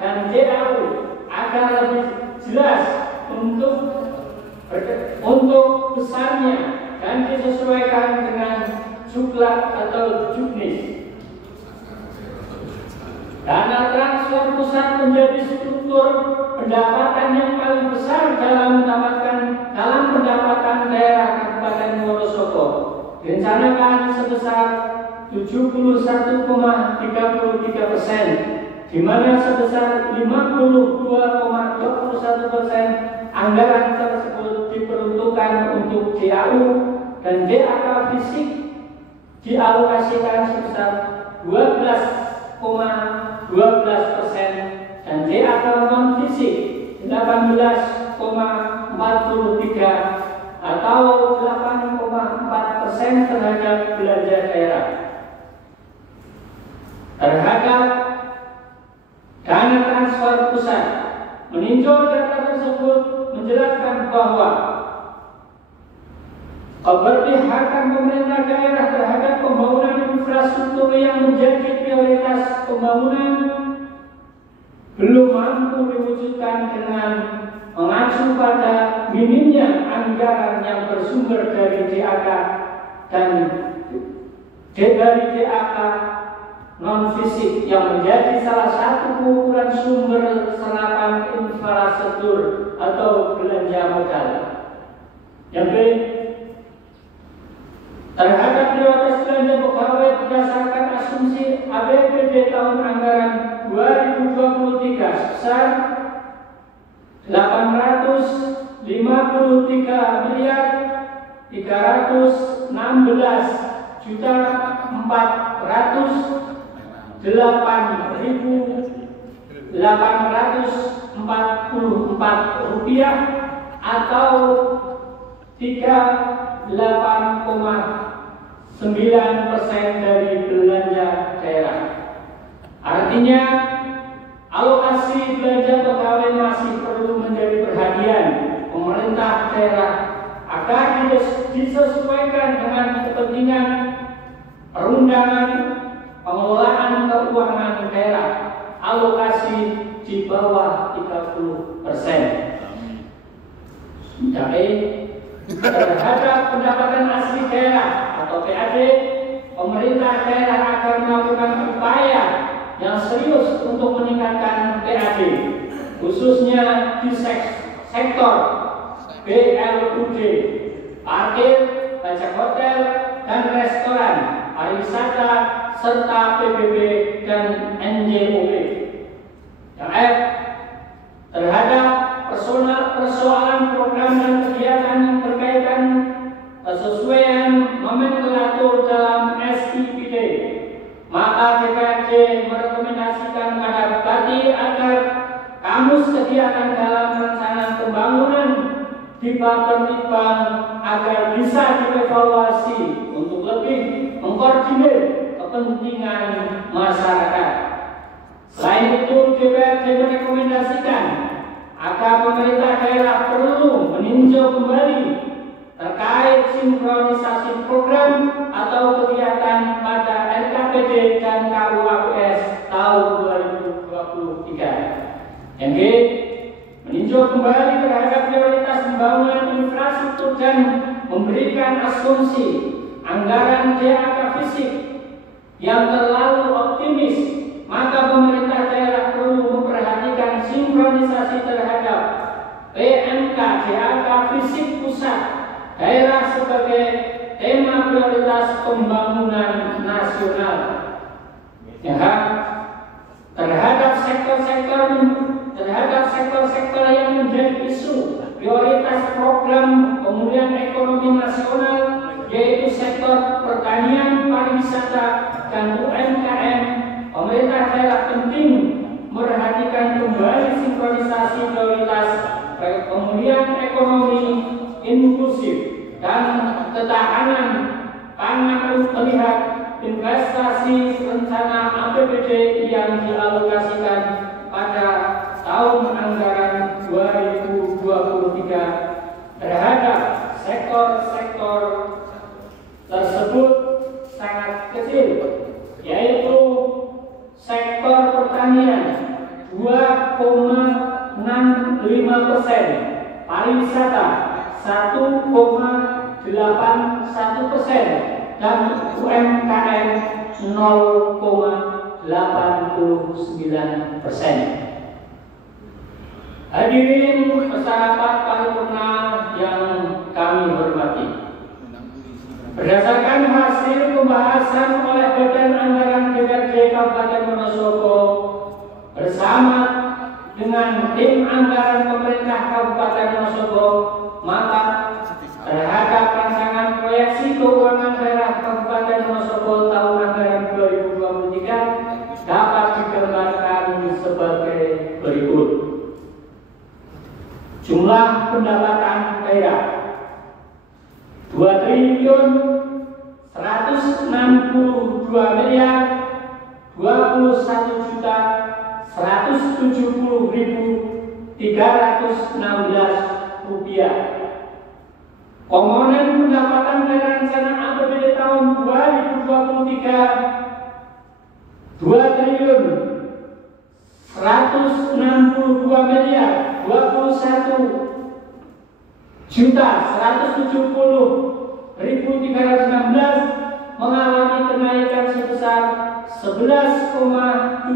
dan DAU, agar lebih jelas untuk besarnya dan disesuaikan dengan jumlah atau juknis. Dana transfer pusat menjadi struktur pendapatan yang paling besar dalam pendapatan daerah Kabupaten Wonosobo, direncanakan sebesar 71,33%, di mana sebesar 52,21% anggaran tersebut diperuntukkan untuk DAU dan DAK fisik dialokasikan sebesar 12,12% dan DAK non fisik 18,43 atau 8,4% terhadap belanja daerah. Terhadap dana transfer pusat, meninjau data tersebut menjelaskan bahwa keberpihakan pemerintah daerah terhadap pembangunan infrastruktur yang menjadi prioritas pembangunan belum mampu diwujudkan dengan mengacu pada minimnya anggaran yang bersumber dari DAK dan dari DAK non fisik yang menjadi salah satu pengukuran sumber serapan infrastruktur atau belanja modal. Yang B. Terhadap prioritas belanja pegawai berdasarkan asumsi APBD tahun anggaran 2023 sebesar 853 miliar 316 juta 408.844 rupiah atau 38,9% dari belanja daerah. Artinya alokasi belanja pegawai masih perlu menjadi perhatian pemerintah daerah agar disesuaikan dengan kepentingan perundangan pengelolaan keuangan daerah. Alokasi di bawah 30%. Jadi terhadap pendapatan asli daerah atau PAD, pemerintah daerah akan melakukan upaya yang serius untuk meningkatkan PAD, khususnya di sektor BLUD, parkir, pajak hotel dan restoran, pariwisata, serta PBB dan NJOP. Yang F. Terhadap persoalan program dan kegiatan yang berkaitan kesesuaian nomenklatur dalam SIPD, maka DPRD merekomendasikan pada Bupati agar kamus kegiatan dalam rencana pembangunan dipertimbang agar bisa dievaluasi untuk lebih mengkoordinir kepentingan masyarakat. Selain itu, DPRD merekomendasikan agar pemerintah daerah perlu meninjau kembali terkait sinkronisasi program atau kegiatan pada LKPD dan KUAPS Pilpres tahun 2023. Yang meninjau kembali terhadap prioritas pembangunan infrastruktur dan memberikan asumsi anggaran DAK fisik yang terlalu optimis, maka pemerintah daerah perlu memperhatikan sinkronisasi terhadap PMK DAK fisik pusat daerah sebagai tema prioritas pembangunan nasional. Ya, terhadap sektor-sektor yang menjadi isu prioritas program pemulihan ekonomi nasional, yaitu sektor pertanian, pariwisata, dan UMKM. Pemerintah daerah penting memperhatikan kembali sinkronisasi prioritas pemulihan ekonomi inklusif dan ketahanan pangan melihat investasi rencana APBD yang dialokasikan pada tahun anggaran 2023 terhadap sektor-sektor tersebut sangat kecil, yaitu sektor pertanian 2,65%, pariwisata 1,81%, dan UMKM 0,89%. Hadirin masyarakat paripurna yang kami hormati, berdasarkan hasil pembahasan oleh Badan Anggaran DPRD Kabupaten Wonosobo bersama dengan tim anggaran pemerintah Kabupaten Wonosobo, maka terhadap rancangan proyeksi keuangan daerah Kabupaten Wonosobo tahun anggaran 2023 dapat digambarkan sebagai berikut. Jumlah pendapatan daerah 2.170.316 rupiah. Komponen pendapatan daerah rencana APBD tahun 2023 2.162.170.316 mengalami kenaikan sebesar 11,78%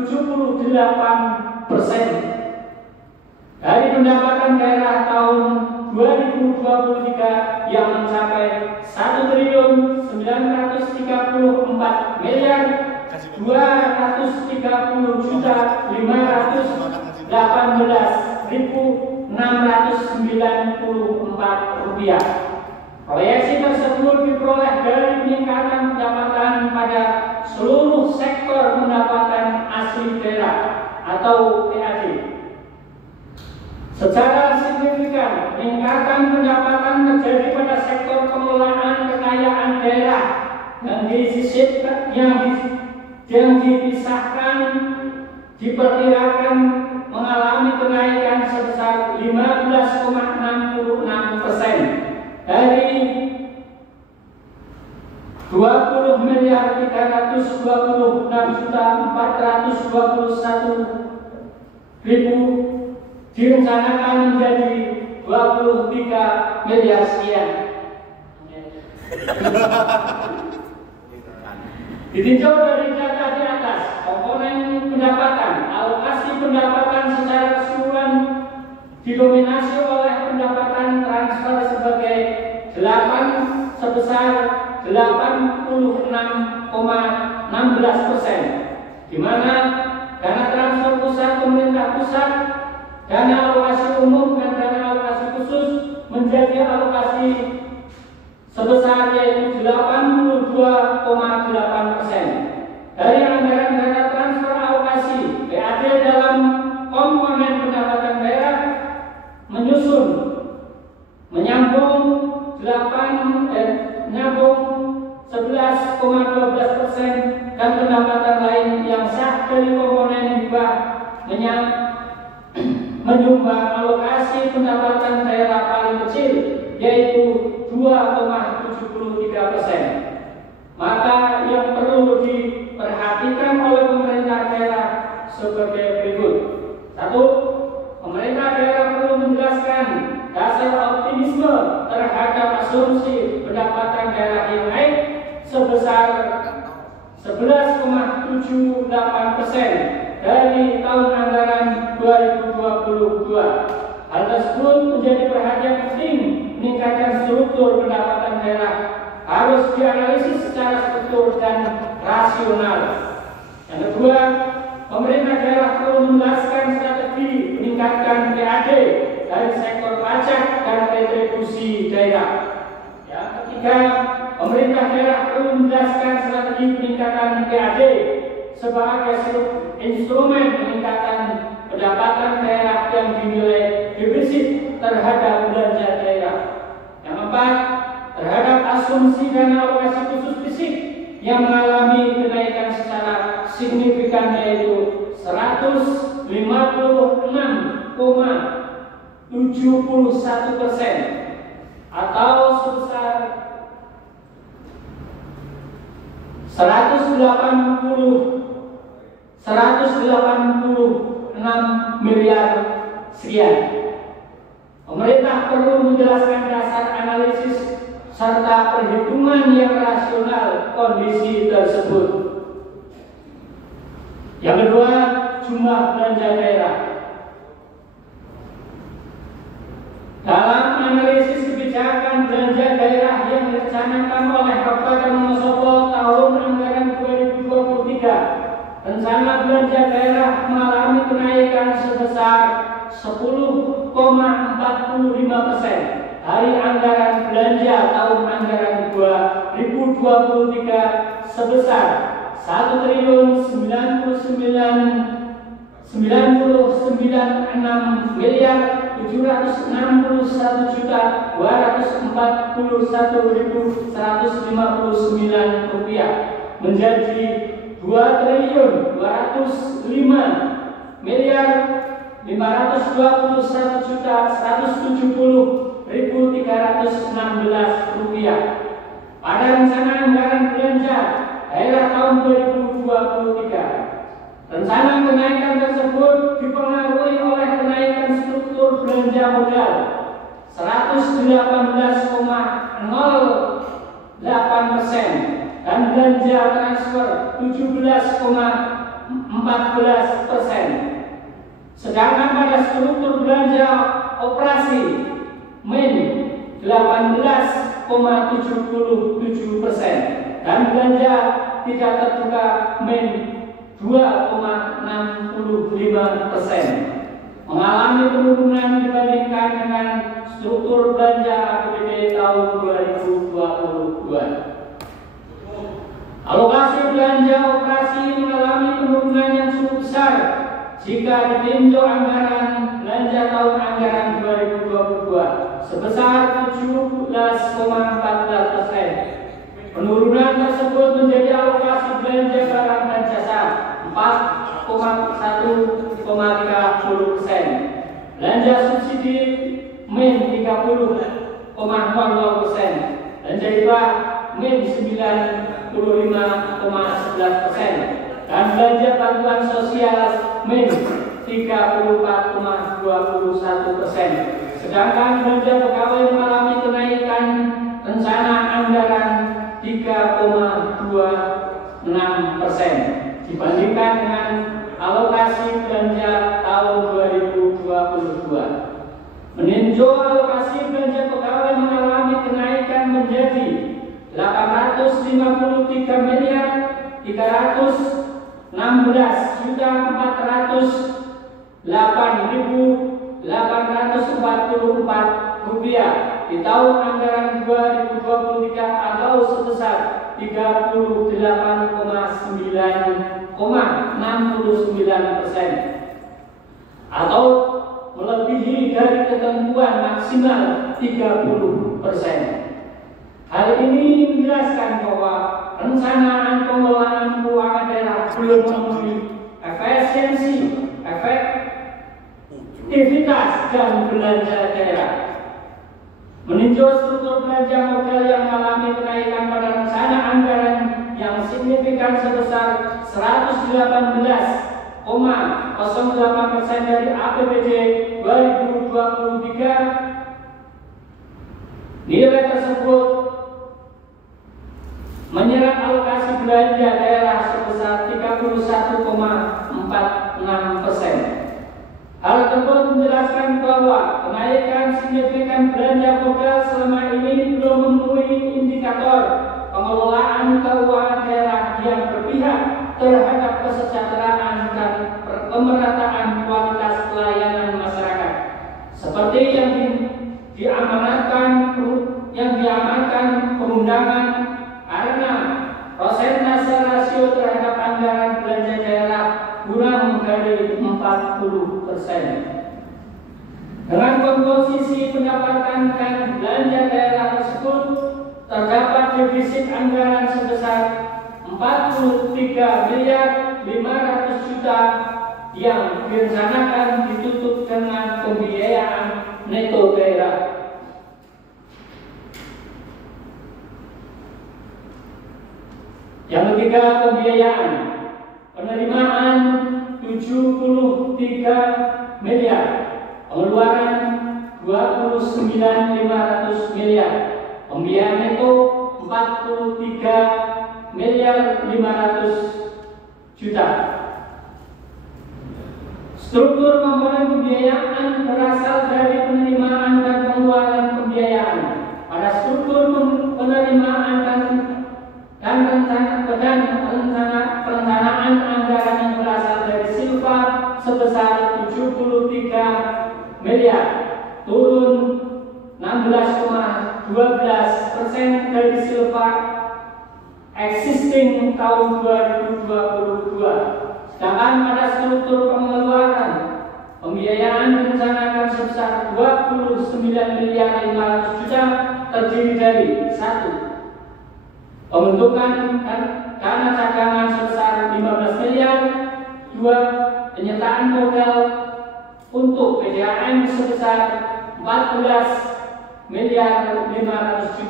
dari pendapatan daerah tahun 2023 yang mencapai 1.934.518.694 rupiah. Proyeksi tersebut diperoleh dari peningkatan pendapatan pada seluruh sektor pendapatan asli daerah atau PAD. Secara signifikan, peningkatan pendapatan terjadi pada sektor pengelolaan kekayaan daerah yang dipisahkan diperkirakan mengalami kenaikan sebesar 15,66% dari 20.326.421.000 direncanakan menjadi 23 miliar sekian. Ditinjau dari data di atas, komponen pendapatan, alokasi pendapatan secara keseluruhan didominasi oleh pendapatan transfer sebagai sebesar 86,16%, di mana dana transfer pusat pemerintah pusat, dana alokasi umum dan dana alokasi khusus menjadi alokasi sebesar yaitu 82,8%. Dari anggaran dana transfer alokasi PAD dalam komponen pendapatan daerah menyambung 11,12% dan pendapatan lain yang sah dari komponen hibah menyumbang alokasi pendapatan daerah paling kecil yaitu 2,73%. Maka yang perlu diperhatikan oleh pemerintah daerah 11,78% dari tahun anggaran 2022. Hal tersebut menjadi perhatian penting. Meningkatkan struktur pendapatan daerah harus dianalisis secara struktur dan rasional. Yang kedua, pemerintah daerah perlu menjelaskan strategi meningkatkan PAD dari sektor pajak dan retribusi daerah. Yang ketiga, pemerintah daerah perlu menjelaskan strategi peningkatan PAD sebagai instrumen peningkatan pendapatan daerah yang dinilai defisit terhadap belanja daerah. Yang keempat, terhadap asumsi dan alokasi khusus fisik yang mengalami kenaikan secara signifikan, yaitu 156,71% atau sebesar 186 miliar sekian. Pemerintah perlu menjelaskan dasar analisis serta perhitungan yang rasional kondisi tersebut. Yang kedua, jumlah belanja daerah. Dalam analisis kebijakan belanja daerah yang direncanakan oleh Kabupaten Wonosobo tahun anggaran 2023, rencana belanja daerah mengalami kenaikan sebesar 10,45% dari anggaran belanja tahun anggaran 2023 sebesar 1.999.241.159 rupiah menjadi 2.521.170.316 rupiah. Pada rencana anggaran belanja daerah tahun 2023, rencana kenaikan tersebut dipengaruhi oleh kenaikan struktur belanja modal 118,08% dan belanja transfer 17,14%. Sedangkan pada struktur belanja operasi min 18,77% dan belanja tidak terbuka min 2,65%, mengalami penurunan dibandingkan dengan struktur belanja APBD tahun 2022. Alokasi belanja operasi mengalami penurunan yang cukup besar jika ditinjau anggaran belanja tahun anggaran 2022 sebesar 17,14%. Penurunan tersebut menjadi alokasi belanja barang dan jasa 4,1,30%, belanja subsidi min 30,00%, belanja hibah min 95,11%, dan belanja bantuan sosial min 34,21%. Sedangkan belanja pegawai mengalami kenaikan rencana anggaran 3,26% dibandingkan dengan alokasi belanja tahun 2022. Meninjau alokasi belanja pegawai mengalami kenaikan menjadi 853.308.844 rupiah di tahun anggaran 2023 atau sebesar 38,69% atau melebihi dari ketentuan maksimal 30%. Hal ini menjelaskan bahwa perencanaan pengelolaan keuangan daerah belum memenuhi efisiensi, efektivitas dan belanja daerah. Meninjau struktur belanja modal yang mengalami kenaikan pada rencana anggaran yang signifikan sebesar 118,08% dari APBD 2023, nilai tersebut menyerap alokasi belanja daerah sebesar 31,46%. Hal tersebut menjelaskan bahwa kenaikan signifikan belanja modal selama ini belum memenuhi indikator pengelolaan keuangan daerah yang berpihak terhadap kesejahteraan dan pemerataan kualitas pelayanan masyarakat, seperti yang diamanatkan perundangan, karena prosentase rasio terhadap anggaran belanja daerah kurang dari 40%. Dengan komposisi pendapatan dan belanja daerah tersebut, terdapat defisit anggaran sebesar 43.500.000.000 yang direncanakan ditutup dengan pembiayaan neto daerah. Yang ketiga, pembiayaan. Penerimaan 73 miliar, pengeluaran 29.500 miliar, pembiayaan neto 43.500.000.000. Struktur komponen pembiayaan berasal dari penerimaan dan pengeluaran pembiayaan. Pada struktur penerimaan dan perencanaan anggaran yang berasal dari silva sebesar 73 miliar, turun 16,12% dari silva existing tahun 2022. Sedangkan pada struktur pengeluaran pembiayaan direncanakan sebesar 29.500.000.000 terdiri dari 1. Pembentukan dana cadangan sebesar 15 miliar. 2. Penyertaan modal untuk PDAM sebesar 14.500.000.000.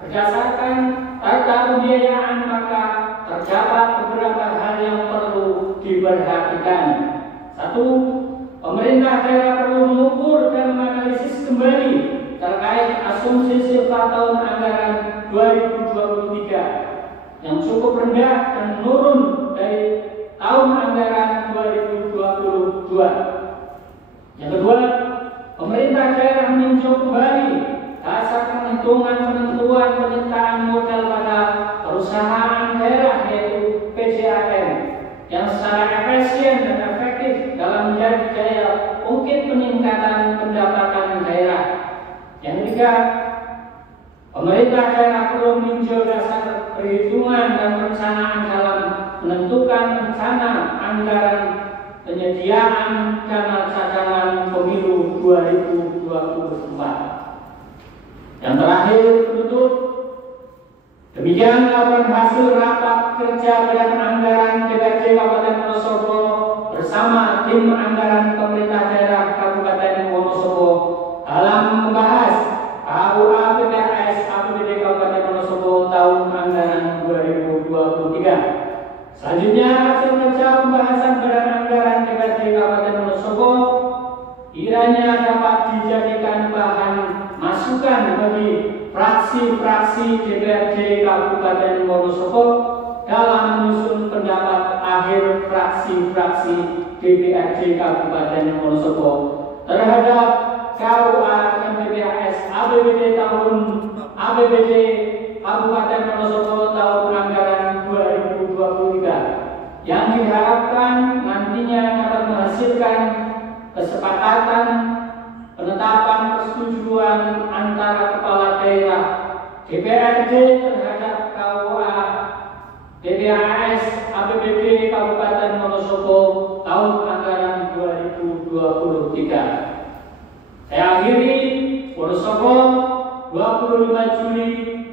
Berdasarkan data pembiayaan, maka terdapat beberapa hal yang perlu diperhatikan. 1. Pemerintah daerah perlu mengukur dan menganalisis kembali terkait asumsi silva tahun anggaran 2023 yang cukup rendah dan menurun dari tahun anggaran 2022. Yang kedua, pemerintah daerah meninjau kembali dasar penentuan penyertaan modal pada perusahaan daerah yaitu PJAM yang secara efisien dan efektif dalam menjadi daya ungkit peningkatan pendapatan daerah. Yang ketiga, pemerintah daerah perlu meninjau dasar perhitungan dan perencanaan dalam menentukan rencana anggaran penyediaan dana cadangan pemilu 2024. Yang terakhir, penutup. Demikian laporan hasil rapat kerja Badan Anggaran DPRD Kabupaten Wonosobo bersama tim anggaran pemerintah daerah Kabupaten Wonosobo dalam membahas KUA PPAS APBD Kabupaten Wonosobo tahun anggaran 2023. Selanjutnya, hasil kerja pembahasan Badan Anggaran DPRD Kabupaten Wonosobo kiranya dapat dijadikan bahan masukan bagi fraksi-fraksi DPRD Kabupaten Wonosobo dalam menyusun pendapat akhir fraksi-fraksi DPRD Kabupaten Wonosobo terhadap KUA PPAS APBD Kabupaten Wonosobo tahun anggaran 2023 yang diharapkan nantinya dapat menghasilkan kesepakatan penetapan persetujuan antara kepala daerah DPRD terhadap KUA PPAS APBD Kabupaten Wonosobo tahun anggaran 2023. Saya akhiri. Wonosobo, 25 Juli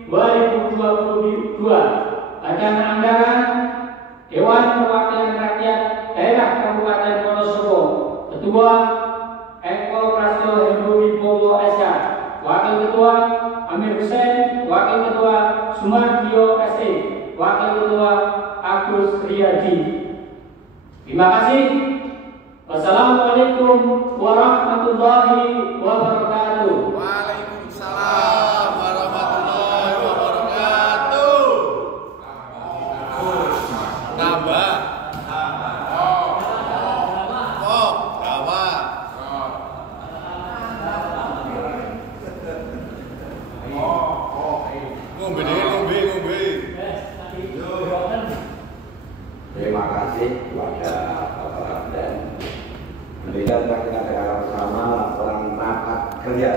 2022. Badan Anggaran Dewan Perwakilan Rakyat Daerah Kabupaten Wonosobo. Ketua Eko Prasetyo Hendro Wibowo SK. Wakil Ketua Amir Hussein. Wakil Ketua Sumardio ST. Wakil Ketua Agus Riyadi. Terima kasih. Wassalamualaikum warahmatullahi wabarakatuh. Waalaikumsalam warahmatullahi wabarakatuh. kasih kepada Bapak dan alhamdulillah telah kita dengar bersama laporan rapat kerja